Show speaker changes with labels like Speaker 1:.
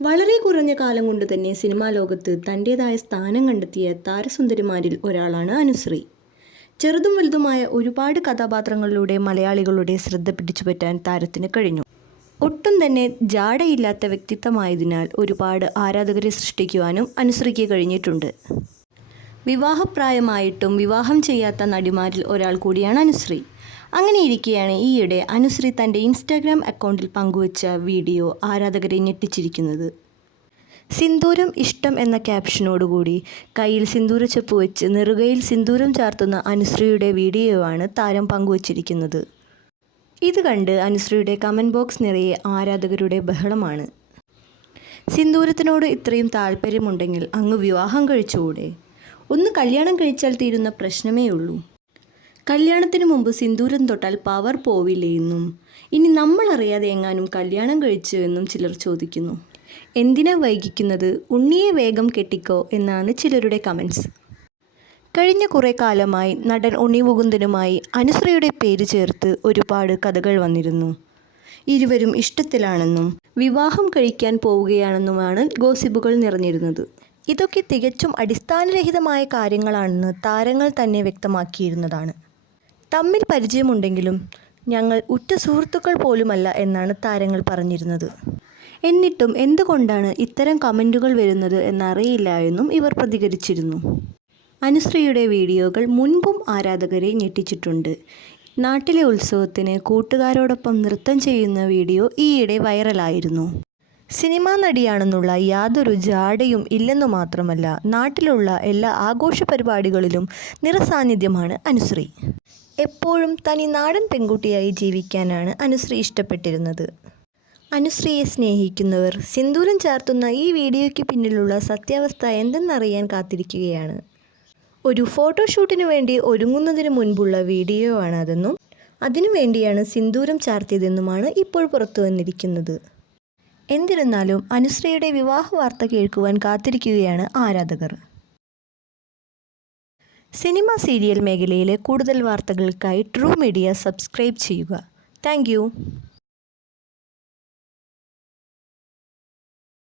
Speaker 1: വളരെ കുറഞ്ഞ കാലം കൊണ്ട് തന്നെ സിനിമാ ലോകത്ത് തന്റേതായ സ്ഥാനം കണ്ടെത്തിയ താരസുന്ദരിമാരിൽ ഒരാളാണ് അനുശ്രീ. ചെറുതും വലുതുമായ ഒരുപാട് കഥാപാത്രങ്ങളിലൂടെ മലയാളികളുടെ ശ്രദ്ധ പിടിച്ചുപറ്റാൻ താരത്തിന് കഴിഞ്ഞു. ഒട്ടും തന്നെ ജാടയില്ലാത്ത വ്യക്തിത്വമായതിനാൽ ഒരുപാട് ആരാധകരെ സൃഷ്ടിക്കുവാനും അനുശ്രീക്ക് കഴിഞ്ഞിട്ടുണ്ട്. വിവാഹപ്രായമായിട്ടും വിവാഹം ചെയ്യാത്ത നടിമാരിൽ ഒരാൾ കൂടിയാണ് അനുശ്രീ. അങ്ങനെ ഇരിക്കെയാണ് ഈയിടെ അനുശ്രീ തന്റെ ഇൻസ്റ്റാഗ്രാം അക്കൗണ്ടിൽ പങ്കുവച്ച വീഡിയോ ആരാധകരെ ഞെട്ടിച്ചിരിക്കുന്നത്. സിന്ദൂരം ഇഷ്ടം എന്ന ക്യാപ്ഷനോടുകൂടി കയ്യിൽ സിന്ദൂര ചെപ്പ് വെച്ച് നെറുകയിൽ സിന്ദൂരം ചാർത്തുന്ന അനുശ്രീയുടെ വീഡിയോയാണ് താരം പങ്കുവച്ചിരിക്കുന്നത്. ഇത് കണ്ട് അനുശ്രീയുടെ കമന്റ് ബോക്സ് നിറയെ ആരാധകരുടെ ബഹളമാണ്. സിന്ദൂരത്തിനോട് ഇത്രയും താല്പര്യമുണ്ടെങ്കിൽ അങ്ങ് വിവാഹം കഴിച്ചുകൂടെ? ഒന്ന് കല്യാണം കഴിച്ചാൽ തീരുന്ന പ്രശ്നമേ ഉള്ളൂ. കല്യാണത്തിന് മുമ്പ് സിന്ദൂരം തൊട്ടാൽ പവർ പോവില്ലേയെന്നും ഇനി നമ്മൾ അറിയാതെ എങ്ങാനും കല്യാണം കഴിച്ചു എന്നും ചിലർ ചോദിക്കുന്നു. എന്തിനാ വൈകിക്കുന്നത്? ഉണ്ണിയെ വേഗം കെട്ടിക്കോ എന്നാണ് ചിലരുടെ കമൻസ് കഴിഞ്ഞ കുറേ കാലമായി നടൻ ഉണ്ണി മുകുന്ദനുമായി അനുശ്രയുടെ പേര് ചേർത്ത് ഒരുപാട് കഥകൾ വന്നിരുന്നു. ഇരുവരും ഇഷ്ടത്തിലാണെന്നും വിവാഹം കഴിക്കാൻ പോവുകയാണെന്നുമാണ് ഗോസിപ്പുകൾ നിറഞ്ഞിരുന്നത്. ഇതൊക്കെ തികച്ചും അടിസ്ഥാനരഹിതമായ കാര്യങ്ങളാണെന്ന് താരങ്ങൾ തന്നെ വ്യക്തമാക്കിയിരുന്നതാണ്. തമ്മിൽ പരിചയമുണ്ടെങ്കിലും ഞങ്ങൾ ഉറ്റ സുഹൃത്തുക്കൾ പോലുമല്ല എന്നാണ് താരങ്ങൾ പറഞ്ഞിരുന്നത്. എന്നിട്ടും എന്തുകൊണ്ടാണ് ഇത്തരം കമന്റുകൾ വരുന്നത് എന്നറിയില്ല എന്നും ഇവർ പ്രതികരിച്ചിരുന്നു. അനുശ്രീയുടെ വീഡിയോകൾ മുൻപും ആരാധകരെ ഞെട്ടിച്ചിട്ടുണ്ട്. നാട്ടിലെ ഉത്സവത്തിന് കൂട്ടുകാരോടൊപ്പം നൃത്തം ചെയ്യുന്ന വീഡിയോ ഈയിടെ വൈറലായിരുന്നു. സിനിമാ നടിയാണെന്നുള്ള യാതൊരു ജാടയും ഇല്ലെന്നു മാത്രമല്ല നാട്ടിലുള്ള എല്ലാ ആഘോഷ പരിപാടികളിലും നിറസാന്നിധ്യമാണ് അനുശ്രീ. എപ്പോഴും തനി നാടൻ പെൺകുട്ടിയായി ജീവിക്കാനാണ് അനുശ്രീ ഇഷ്ടപ്പെട്ടിരുന്നത്. അനുശ്രീയെ സ്നേഹിക്കുന്നവർ സിന്ദൂരം ചാർത്തുന്ന ഈ വീഡിയോയ്ക്ക് പിന്നിലുള്ള സത്യാവസ്ഥ എന്തെന്നറിയാൻ കാത്തിരിക്കുകയാണ്. ഒരു ഫോട്ടോഷൂട്ടിന് വേണ്ടി ഒരുങ്ങുന്നതിന് മുൻപുള്ള വീഡിയോ ആണ് അതെന്നും അതിനുവേണ്ടിയാണ് സിന്ദൂരം ചാർത്തിയതെന്നുമാണ് ഇപ്പോൾ പുറത്തു വന്നിരിക്കുന്നത് എന്നിരുന്നാലും അനുശ്രീയുടെ വിവാഹ വാർത്ത കേൾക്കുവാൻ കാത്തിരിക്കുകയാണ് ആരാധകർ. സിനിമ സീരിയൽ മേഖലയിലെ കൂടുതൽ വാർത്തകൾക്കായി ട്രൂ മീഡിയ സബ്സ്ക്രൈബ് ചെയ്യുക. താങ്ക്